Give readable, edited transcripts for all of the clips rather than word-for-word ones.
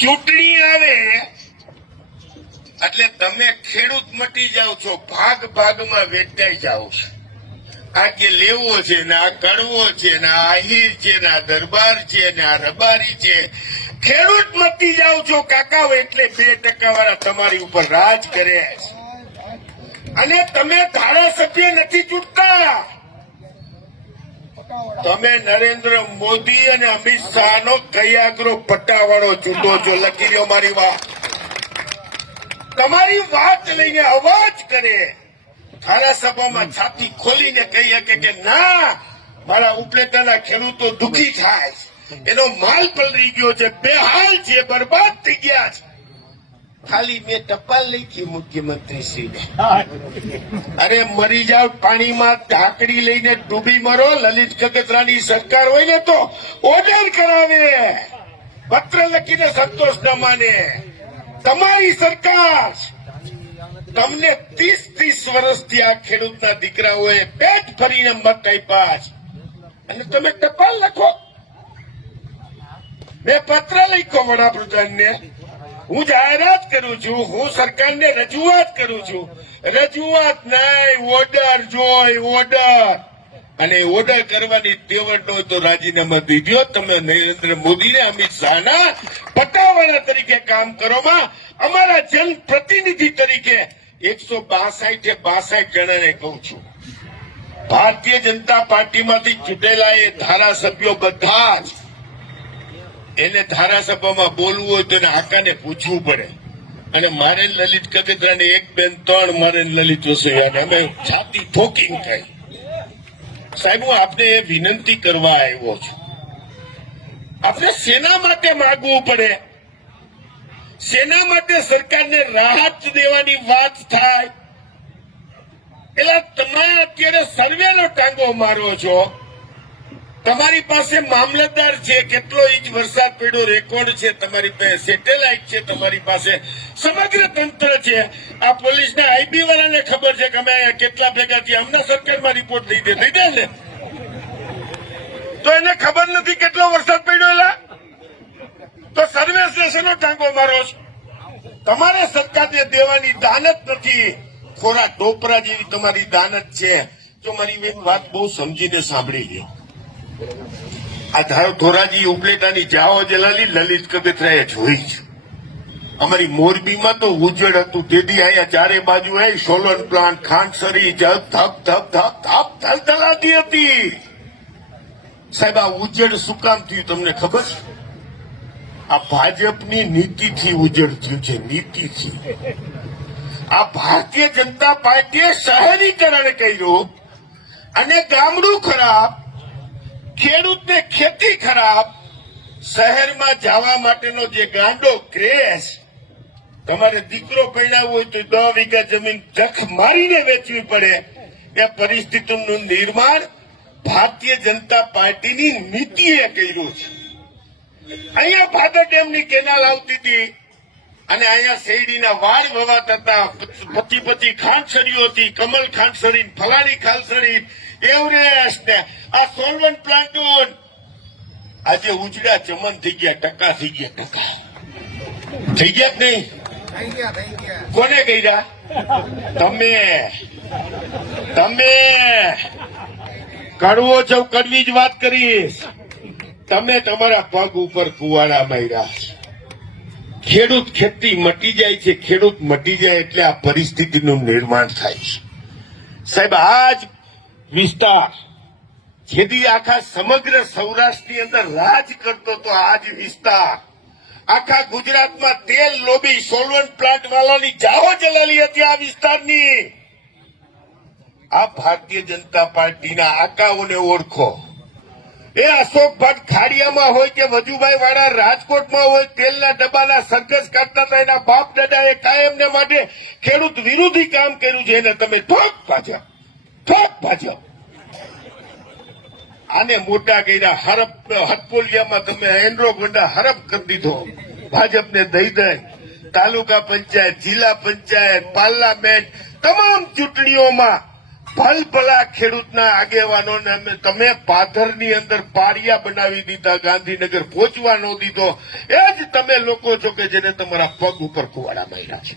ચૂંટણી આવે એટલે તમે ખેડૂત મટી જાઓ છો, ભાગ ભાગમાં વેચાઈ જાઓ છો. આ જે લેવો છે ને આ કડવો છે ને આ આહિર છે ને આ દરબાર છે ને આ રબારી છે, ખેડૂત મટી જાઓ છો કાકાઓ. એટલે 2% વાળા તમારી ઉપર રાજ કરે અને તમે ધારાસભ્ય નથી ચૂંટતા. તમે નરેન્દ્ર મોદી અને અમિત શાહ નો કયાગ્રો પટ્ટાવાળો ચૂંટો છો. લખી રહ્યો મારી વાત. તમારી વાત લઈને અવાજ કરે, ધારાસભામાં છાતી ખોલીને કહી શકે કે ના, મારા ઉપલેટાના ખેડૂતો દુખી થાય, એનો માલ પલળી ગયો છે, બેહાલ છે, બરબાદ થઈ ગયા છે. ખાલી મેં ટપાલ લખી મુખ્યમંત્રી શ્રીને, અરે મરી જાવ પાણીમાં ઢાંકડી લઈને ડૂબી મરો. લલિત કગથરાની સરકાર હોય ને તો ઓર્ડર કરાવે, પત્ર લખીને સંતોષ ન માને. તમારી સરકાર, તમને 30 વર્ષથી આ ખેડૂતના દીકરાઓએ પેટ ભરીને મત આપ્યા છે અને તમે ટપાલ લખો. મેં પત્ર લખ્યો વડાપ્રધાનને, હું જાહેરાત કરું છું, હું સરકારને રજૂઆત કરું છું. રજૂઆત નહીં, ઓર્ડર જોઈ, ઓર્ડર. અને ઓર્ડર કરવાની તેવડ હોય તો રાજીનામા દીધો. તમે નરેન્દ્ર મોદીને અમિત શાહના પટ્ટાવાળા તરીકે કામ કરોમાં અમારા જનપ્રતિનિધિ તરીકે 162 જણાને કહું છું. ભારતીય જનતા પાર્ટીમાંથી ચૂંટેલા એ ધારાસભ્યો બધા જ, એને ધારાસભામાં બોલવું હોય તો એને આકાને પૂછવું પડે. અને મારે લલિત કગથરાને 1, 2, 3 મારે લલિત વસોયા અમે છાતી ઠોકીને કહી, સાહેબ હું આપને એ વિનંતી કરવા આવ્યો છું. આપણે શેના માટે માગવું પડે? શેના માટે સરકારને રાહત દેવાની વાત થાય? એટલે તમે અત્યારે સર્વેનો ટાંગો મારો છો. તમારી પાસે મામલતદાર છે, કેટલો ઇંચ વરસાદ પડ્યો રેકોર્ડ છે, તમારી પાસે સેટેલાઇટ છે, તમારી પાસે સમગ્ર તંત્ર છે. આ પોલીસના આઈબી વાળાને ખબર છે કે અમે કેટલા ભેગા થયા. હમણાં સરકારમાં રિપોર્ટ દઈ દે ને, તો એને ખબર નથી કેટલો વરસાદ પડ્યો. એલા તો સર્વે સ્ટેશનનો ટાંગો મારો છો. તમારે સરકારને દેવાની દાનત નથી, ખોરા ટોપરા જેવી તમારી દાનત છે. જો મારી એક વાત બહુ સમજીને સાંભળી લ્યો. આ ધારો ધોરાજી ઉપલેટાની જાઓ જલાલી લલિત કગથરાએ જોઈ છે. અમારી મોરબીમાં તો ઉજ્જડ હતું, તેથી અહીંયા ચારે બાજુ સોલર પ્લાન્ટ, ખાંડસરી ધપ ધપ ધપ ધપ ધપ થલથલાતી હતી. સાહેબ આ ઉજ્જડ શું કામ થયું તમને ખબર છે? આ ભાજપની નીતિથી ઉજ્જડ થયું છે, નીતિથી. આ ભારતીય જનતા પાર્ટીએ શહેરીકરણ કર્યું અને ગામડું ખરાબ, ખેડૂતને ખેતી ખરાબ. શહેરમાં જવા માટેનો જે ગાંડો ક્રેઝ, તમારે દીકરો પરણાવવો હોય તો 10 વીઘા જમીન જખ મારીને વેચવી પડે. એ પરિસ્થિતિનું નિર્માણ ભારતીય જનતા પાર્ટીની નીતિએ કર્યું છે. અહીંયા ભાદર ડેમની કેનાલ આવતી હતી અને અહીંયા શેરડીના વાડ વવાતા હતા. પતિ ખાંડસરીઓ હતી, કમલ ખાંડસરી, ફલાણી ખાંડસરી, એવરેસ્ટ ને આ સોલવન્ટ પ્લાન્ટૂન. આજે ઉજડા ચમન થઈ ગયા, ટકા થઈ ગયા. ટકા થઈ ગયા કે નહીં? કોને કર્યા? તમે કડવો છો, કડવી જ વાત કરીશ. તમે તમારા પગ ઉપર કુવાડા માર્યા. ખેડૂત ખેતી મટી જાય છે, ખેડૂત મટી જાય એટલે આ પરિસ્થિતિનું નિર્માણ થાય છે. સાહેબ આ જ વિસ્તાર જેથી આખા સમગ્ર સૌરાષ્ટ્રની અંદર રાજ કરતો તો આ જ વિસ્તાર આખા ગુજરાતમાં તેલ લોબી, સોલવન્ટ પ્લાન્ટ વાળાની જાહો જલાલી હતી આ વિસ્તારની. આ ભારતીય જનતા પાર્ટીના આકાઓને ઓળખો. એ અશોકભાઈ ખાડિયામાં હોય કે વજુભાઈ વાળા રાજકોટમાં હોય, તેલના ડબ્બાના સરઘસ કાઢતા હતા. એના બાપ દાદાએ કાયમને માટે ખેડૂત વિરોધી કામ કર્યું છે. એને તમે ઠોક ભાજપ. આને મોટા કર્યા. હટપોલિયામાં તમે હેન્ડ્રો ગોંડા હરપ કરી દીધો. ભાજપને દઈ તાલુકા પંચાયત, જિલ્લા પંચાયત, પાર્લામેન્ટ, તમામ ચૂંટણીઓમાં ભલભલા ખેડૂતના આગેવાનોને તમે પાથરની અંદર પારિયા બનાવી દીધા, ગાંધીનગર પહોંચવા ન દીધો. એ જ તમે લોકો છો કે જેને તમારા પગ ઉપર કુવાડા માર્યા છે.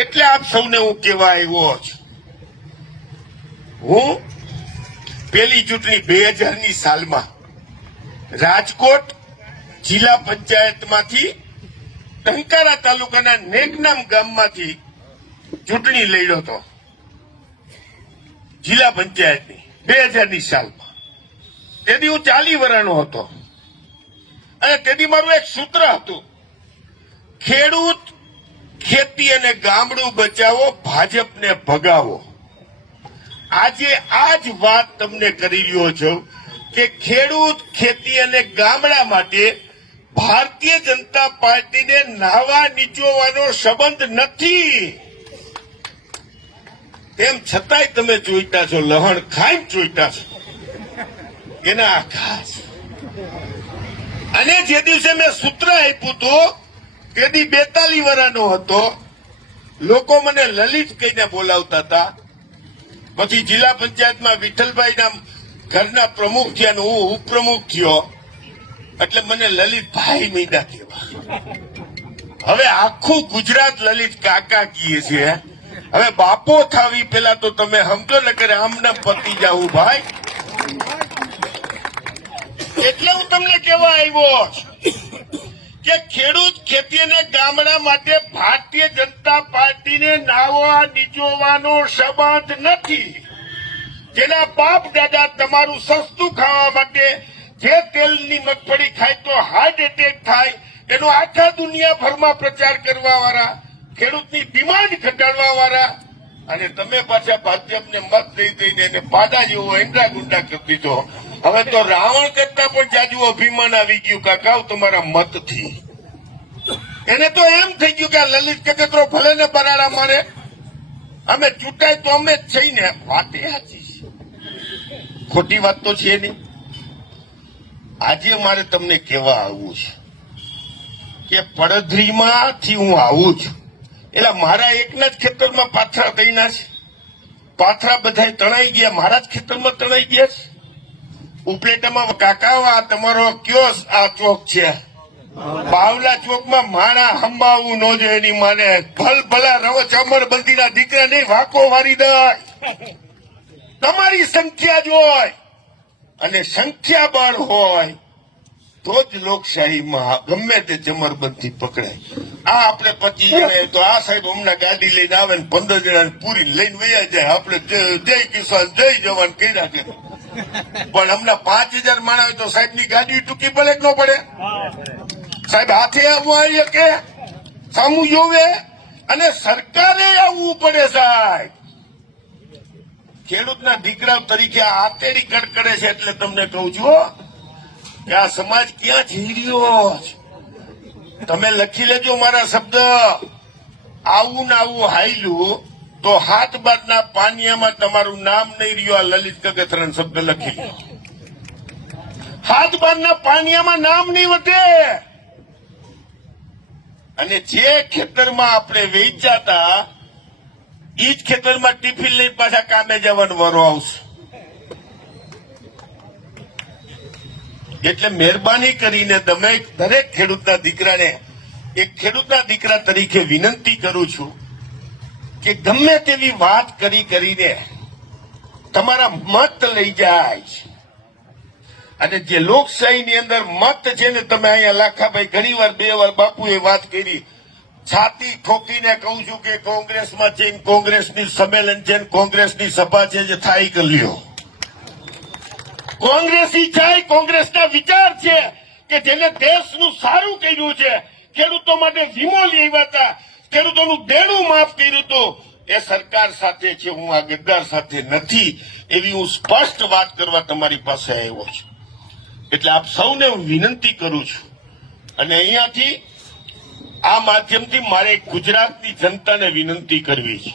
એટલે આપ સૌને હું કહેવા આવ્યો છું, હું પેલી ચૂંટણી 2000ની સાલમાં રાજકોટ જિલ્લા પંચાયતમાંથી ટંકારા તાલુકાના નેકનામ ગામમાંથી ચૂંટણી લડ્યો હતો, જિલ્લા પંચાયતની 2000ની સાલમાં. તેથી હું 40 વર્ષનો હતો અને તેથી મારું એક સૂત્ર હતું, ખેડૂત, ખેતી અને ગામડું બચાવો, ભાજપને ભગાવો. આજે આ જ વાત તમને કરી રહ્યો છું કે ખેડૂત, ખેતી અને ગામડા માટે ભારતીય જનતા પાર્ટીને નાવા નીચોવાનો સંબંધ નથી. તેમ છતાંય તમે જોઈતા છો, લહણ ખાઈને જોઈતા છો એના આકાશ. અને જે દિવસે મેં સૂત્ર આપ્યું હતું તેથી 42 વર્ષનો હતો. લોકો મને લલિત કહીને બોલાવતા હતા. પછી જિલ્લા પંચાયતમાં વિઠ્ઠલભાઈના ઘરના પ્રમુખ થયા ને હું ઉપપ્રમુખ થયો એટલે મને લલિતભાઈ મીંડા કહેવા. હવે આખું ગુજરાત લલિત કાકા કીએ છે. હવે બાપો થાવી પેલા તો તમે સમજો ને કે આમને પતી જાવું ભાઈ. એટલે હું તમને કહેવા આવ્યો કે ખેડૂત, ખેતી અને ગામડા માટે ભારતીય જનતા પાર્ટીને નાવા નીચોવાનો સંબંધ નથી. જેના બાપ દાદા તમારું સસ્તું ખાવા માટે જે તેલની મગફળી ખાય તો હાર્ટ એટેક થાય એનો આખા દુનિયાભરમાં પ્રચાર કરવા વાળા, ખેડૂતની ડિમાન્ડ ઘટાડવા વાળા, અને તમે પાછા ભાજપને મત દઈ દઈને એને પાડા જેવો એંડા ગુંડા કરી દીધો. હવે તો રાવણ કરતા પણ જાજુ અભિમાન આવી ગયું કાકા તમારા મતથી. એને તો એમ થઈ ગયું કે આ લલિત કગતરો ભલે ને બરાડા મારે, અમે ચૂંટાય તો અમે જ છીએ ને. વાતે સાચી છે, ખોટી વાત તો છે નહીં. આજે મારે તમને કહેવા આવવું છે કે પડધરીમાંથી હું આવું છું એટલે મારા એકના જ ખેતરમાં પાથરા દઈના છે. પાથરા બધા તણાઈ ગયા, મારા જ ખેતરમાં તણાઈ ગયા છે. ઉપલેટામાં કાકા આ તમારો કયો આ ચોક છે? બાવલા ચોકમાં માણા હંબાવું ન જોઈએ એની માને. ભલભલા રવ ચમરબંધીના દીકરા નહીં વાકો વારી દે. તમારી સંખ્યા જ હોય અને સંખ્યા બળ હોય તો જ લોકશાહીમાં ગમે તે ચમરબંધી પકડાય. આ આપણે 25 જણા તો આ સાહેબ હમણાં ગાડી લઈને આવે ને 15 જણા પૂરી લઈને વયા જાય. આપણે જય કિસાન જય જવાન કર્યા છે, પણ હમણાં 5000 માણસ હોય તો સાહેબ ની ગાડી ટૂંકી પડે કે ન પડે? સાહેબ હાથે આવવું આવીએ કે સામું જોવે અને સરકારે આવવું પડે. સાહેબ ખેડૂતના દીકરા તરીકે આતેડી કડકડે છે એટલે તમને કહું છું કે આ સમાજ ક્યાં જઈ રહ્યો છે. તમે લખી લેજો મારા શબ્દ. આવું ને આવું હાઈલું તો 7 બારના પાનિયામાં તમારું નામ નહીં રહ્યું. આ લલિત કગથરાનો શબ્દ લખી લો. 7 બારના પાનિયામાં નામ નહીં વધે. અને જે ખેતરમાં આપણે વેચાતા ઈ જ ખેતરમાં ટિફિન લઈને પાછા કામે જવાનો વારો આવશે. એટલે મહેરબાની કરીને તમે દરેક ખેડૂતના દીકરાને એક ખેડૂતના દીકરા તરીકે વિનંતી કરું છું કે ગમે તેવી વાત કરીને તમારા મત લઈ જાય. અને જે લોકશાહીની અંદર મત છે ને, તમે અહીંયા લાખાભાઈ ઘણી વાર 2 વાર બાપુએ વાત કરી, છાતી ઠોકીને કહું છું કે કોંગ્રેસમાં છે, કોંગ્રેસની સંમેલન છે, કોંગ્રેસની સભા છે, જે થાય કરી લ્યો. કોંગ્રેસી જાય, કોંગ્રેસના વિચાર છે કે જેને દેશનું સારું કર્યું છે, ખેડૂતો માટે વીમો લેવા હતા, ખેડૂતોનું દેણું માફ કર્યું હતું, એ સરકાર સાથે છે. હું આ ગદ્દાર સાથે નથી, એવી હું સ્પષ્ટ વાત કરવા તમારી પાસે આવ્યો છું. એટલે આપ સૌને હું વિનંતી કરું છું અને અહીંયાથી આ માધ્યમથી મારે ગુજરાતની જનતાને વિનંતી કરવી છે